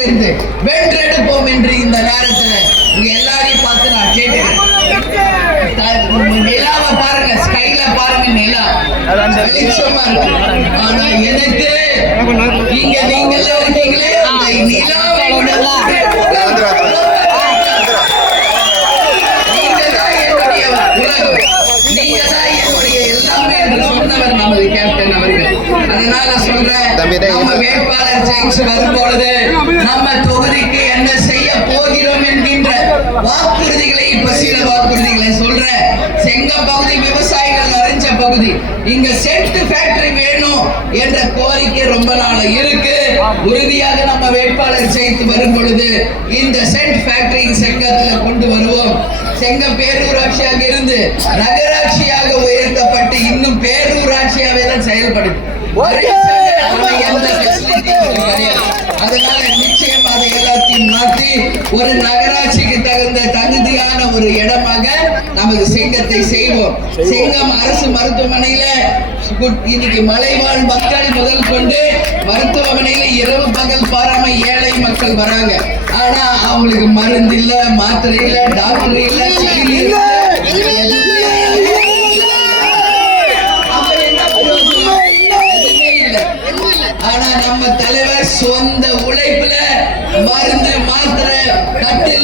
சேர்ந்து வென்றெடுப்போம் என்று இந்த நேரத்துல உங்க எல்லாரையும் பார்த்து நான் கேட்டுக்கிறேன் த- நிலாவை பாருங்க ஸ்கைல பாருங்க நிலா. வெளிச்சமா இருக்கு. ஆனா எனக்கு இங்க நீங்க நம்ம வேட்பாளர் ஜெயிச்சு வரும்பொழுது, நம்ம தொகுதிக்கு என்ன செய்ய போகிறோம் என்கின்ற வாக்குறுதிகளை இப்ப சில வாக்குறுதிகளை சொல்றேன் செங்க பகுதி விவசாயிகள் நிறைஞ்ச பகுதி. இங்க சென்ட் ஃபேக்டரி வேணும் என்ற கோரிக்கை ரொம்ப நாள் இருக்கு. உறுதியாக நம்ம வேட்பாளர் ஜெயித்து வரும் பொழுது இந்த சென்ட் ஃபேக்டரி செங்கத்துல கொண்டு வருவோம். செங்கம் பேரூராட்சியாக இருந்து நகராட்சியாக உயர்த்தப்பட்டு இன்னும் பேரூராட்சியாவே தான் செயல்படுது ஆனா எந்த facility உங்களுக்கு கிடையாது. அதனால நிச்சயம் அதை எல்லாத்தையும் மாற்றி ஒரு நகராட்சிக்கு தகுந்த தகுதியான ஒரு இடமாக நமது செங்கத்தை செய்வோம் செங்கம் அரசு மருத்துவமனையில இன்னைக்கு மலைவாழ் மக்கள் முதல் கொண்டு மருத்துவமனையில இரவு பகல் பாராம ஏழை மக்கள் வராங்க ஆனா அவங்களுக்கு மருந்து இல்ல மாத்திரை இல்ல டாக்டர் இல்ல இல்ல. ஆனா நம்ம தலைவர் சொந்த உழைப்புல மருந்து மாத்திரை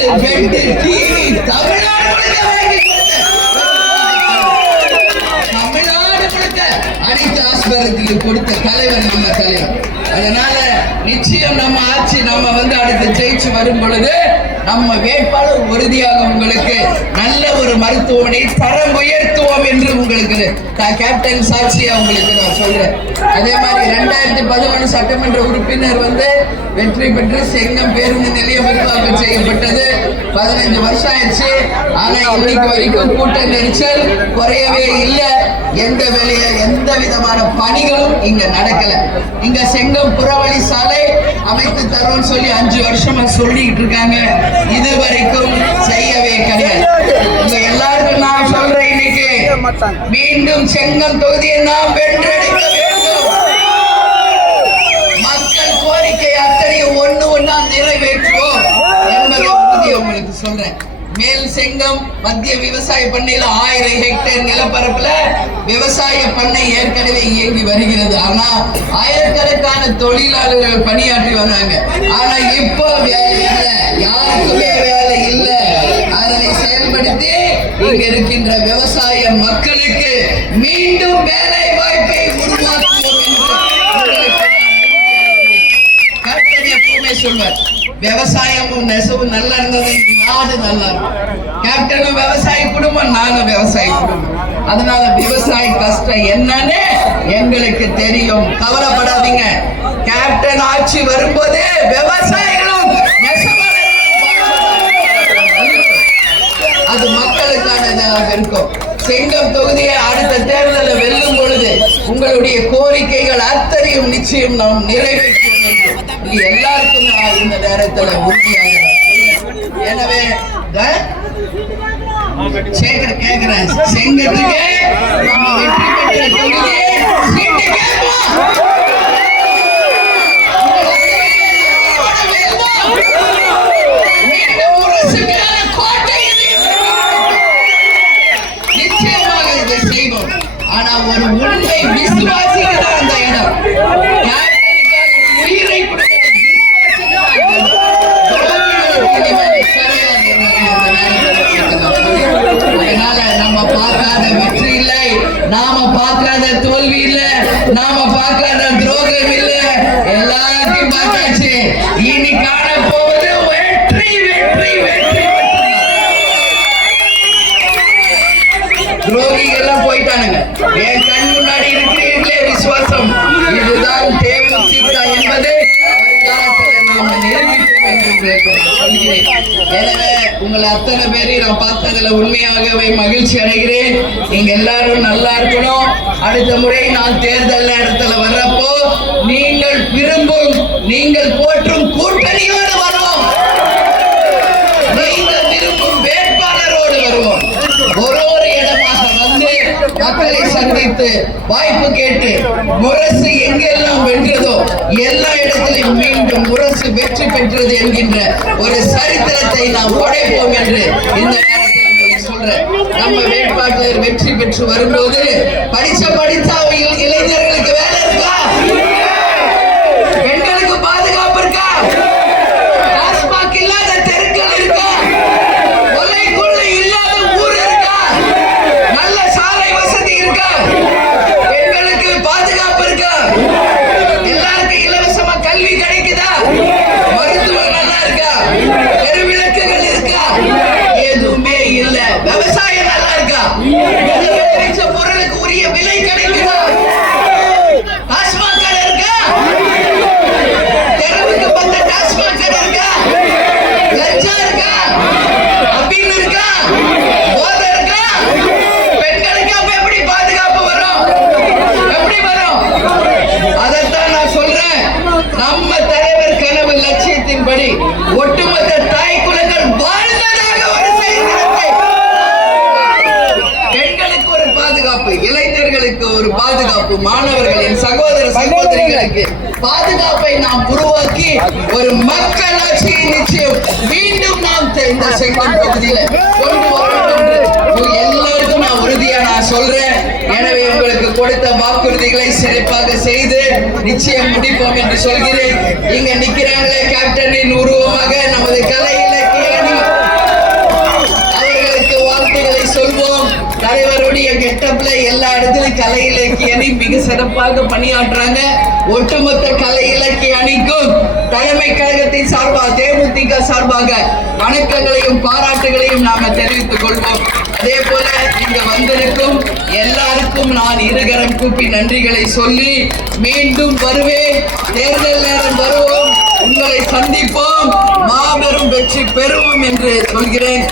கட்டில் டிவி தமிழ்நாடு முழுக்க தமிழ்நாடு முழுக்க அனைத்து ஆஸ்பத்திரிக்கு கொடுத்த தலைவர் நம்ம தலைவர் அதனால நிச்சயம் நம்ம ஆட்சி நம்ம வந்து அடுத்து ஜெயிச்சு வரும் பொழுது நம்ம வேட்பாளர் உறுதியாக உங்களுக்கு நல்ல ஒரு மருத்துவமனை தரம் உயர்த்துவோம் என்று உங்களுக்கு நான் கேப்டன் சாட்சியா உங்களுக்கு நான் சொல்றேன். அதே மாதிரி ரெண்டாயிரத்தி பதினொன்று சட்டமன்ற உறுப்பினர் வந்து வெற்றி பெற்று செங்கம் பேருந்து நிலையம் விரிவாக்கம் செய்யப்பட்டது. பதினஞ்சு வருஷம் ஆயிடுச்சு ஆனா இன்னைக்கு வரைக்கும் கூட்ட நெரிச்சல் குறையவே இல்லை. எந்த வேலைய எந்த விதமான பணிகளும் இங்க நடக்கல. இங்க செங்கம் புறவழி சாலை அமைத்து தரோம்னு சொல்லி அஞ்சு வருஷமா சொல்லிட்டு இருக்காங்க. இது வரைக்கும் செய்யவே கிடையாது. இங்க எல்லாருக்கும் நான் சொல்றேன் இன்னைக்கு. மீண்டும் செங்கம் தொகுதியை நாம் வென்றெடுக்க நிறைவேற்றுவோம் என்பதை உறுதி உங்களுக்கு சொல்றேன். மேல் செங்கம் மத்திய விவசாய பண்ணையில ஆயிரம் ஹெக்டேர் நிலப்பரப்புல விவசாய பண்ணை ஏற்கனவே இயங்கி வருகிறது. ஆனா ஆயிரக்கணக்கான தொழிலாளர்கள் பணியாற்றி வர்றாங்க. ஆனா இப்போ வேலை இல்லை. யாருக்குமே வேலை இல்லை. அதனை செயல்படுத்தி இங்க இருக்கின்ற விவசாய மக்களுக்கு மீண்டும் வேலை வாய்ப்பை உருவாக்குவோம் என்று உங்களுக்கு எப்பவுமே சொல்வார் விவசாயமும் நெசவும் நல்லா இருந்தது. நாடு நல்லா இருக்கும் கேப்டனும் விவசாய குடும்பம் நானும் விவசாய குடும்பம். அதனால விவசாய கஷ்டம் என்னன்னு எங்களுக்கு தெரியும். கவலைப்படாதீங்க. கேப்டன் ஆட்சி வரும்போது விவசாயிகளும் நெசவாளர்களும் அது மக்களுக்கானதாக இருக்கும். செங்கம் தொகுதியை அடுத்த தேர்தலில் வெல்லும் பொழுது உங்களுடைய கோரிக்கைகள் அத்தனையும் நிச்சயம் நாம் நிறைவேற்றும் என்று இது எல்லாருக்கும் நான் இந்த நேரத்தில் உறுதியாக எனவே சேகர் கேக்குறேன். செங்கத்துக்கு நம்ம வெற்றி பெற்ற சீட்டு கேட்போம் நிச்சயமாக இதை செய்வோம். ஆனா ஒரு உண்மை விசுவாசிக்கு அந்த இடம் கேப்டனுக்காக உயிரை கொடுக்கிற விசுவாசிக்கு தான் இடம். துரோகிகளுக்கு இனிமேல் கிடையாது என்பதை இந்த நேரத்தில் நான் சொல்கிறேன். அதனால நம்ம பார்க்காத வெற்றி இல்லை. நாம பார்க்காத தோல்வி இல்லை. நாம பார்க்காத துரோகம் இல்லை. எல்லாத்தையும் பார்த்தாச்சு. இனி காண போவது வெற்றி வெற்றி வெற்றி. துரோகிகள் எல்லாம் போயிட்டானுங்க. என் கண் முன்னாடி இருக்கிறீர்களே விசுவாசம். இதுதான் தேமுதிக என்பது. எனவே உங்களை அத்தனை பேரையும் நான் பார்த்ததுல உண்மையாகவே மகிழ்ச்சி அடைகிறேன். நீங்க எல்லாரும் நல்லா இருக்கணும். அடுத்த முறை நான் தேர்தல் இடத்துல வர்றப்போ நீங்கள் விரும்பும் நீங்கள் போற்றும் கூட்டணியோடு வருவோம் கொடுத்து வாய்ப்பு கேட்டு முரசு எங்கெல்லாம் வென்றதோ எல்லா இடத்திலும் மீண்டும் முரசு வெற்றி பெற்றது என்கின்ற ஒரு சரித்திரத்தை நாம் உடைப்போம் என்று இந்த நேரத்தில் சொல்றேன். நம்ம வேட்பாளர் வெற்றி பெற்று வரும்போது படிச்ச படித்தா இள- இளைஞர்களுக்கு வேலை இருக்கா பெண்களுக்கு பாதுகாப்பு இருக்கா டாஸ்மாக் இல்லாத தெருக்கள் இருக்கா கொலை கொள்ளை இல்லாத ஊர் இருக்கா நல்ல சாலை வசதி இருக்கா பெண்களுக்கு பாதுகாப்பு இருக்கா எல்லாருக்கும் இலவசமா கல்வி கிடைக்குதா மருத்துவம் நல்லா இருக்கா தெருவிளக்குகள் இருக்கா எதுவுமே இல்ல விவசாயம் நல்லா இருக்கா நீங்க விளைவிச்ச பொருளுக்கு உரிய விலை கிடைக்குதா டாஸ்மாக் கடை இருக்கா தெருவுக்கு பத்த டாஸ்மாக் கடை இருக்கா லஞ்சா இருக்கா அப்படின்னு இருக்கா போதை இருக்கா பெண்களுக்கு அப்ப எப்படி பாதுகாப்பு வரும் எப்படி வரும் அதைத்தான் நான் சொல்றேன் நம்ம தலைவர் கனவு லட்சியத்தின்படி ஒட்டுமொத்த தாய் குலங்கள் வாழ்ந்ததாக ஒரு சரித்திரத்தை பெண்களுக்கு ஒரு பாதுகாப்பு இளைஞர்களுக்கு ஒரு பாதுகாப்பு மாணவர்களின் சகோதர சகோதரிகளுக்கு பாதுகாப்பை நாம் உருவாக்கி ஒரு மக்களாட்சியை நிச்சயம் மீண்டும் நாம் இந்த செங்கல் பகுதியில கொண்டு உங்க எல்லாருக்கும் நான் உறுதியா நான் சொல்றேன். எனவே உங்களுக்கு கொடுத்த வாக்குறுதிகளை சிறப்பாக செய்து நிச்சயம் முடிப்போம் என்று சொல்கிறேன். இங்க நிக்கிறாங்களே கேப்டனின் உருவமாக நமது கலை இலக்கிய அவர்களுக்கு வாழ்த்துக்களை சொல்வோம். தலைவருடைய கெட்டப்ல இடத்துல கலை இலக்கிய அணி மிக சிறப்பாக பணியாற்றாங்க. ஒட்டுமொத்த கலை இலக்கிய அணிக்கும் தலைமை கழகத்தின் சார்பாக தேமுதிக சார்பாக வணக்கங்களையும் பாராட்டுகளையும் நாம தெரிவித்துக் கொள்வோம். அதே போல இங்க வந்திருக்கும் எல்லாருக்கும் நான் இருகரம் கூப்பி நன்றிகளை சொல்லி மீண்டும் வருவேன். தேர்தல் நேரம் வருவோம். உங்களை சந்திப்போம். மாபெரும் வெற்றி பெறுவோம் என்று சொல்கிறேன்.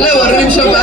இல்ல ஒரு நிமிஷம் பா.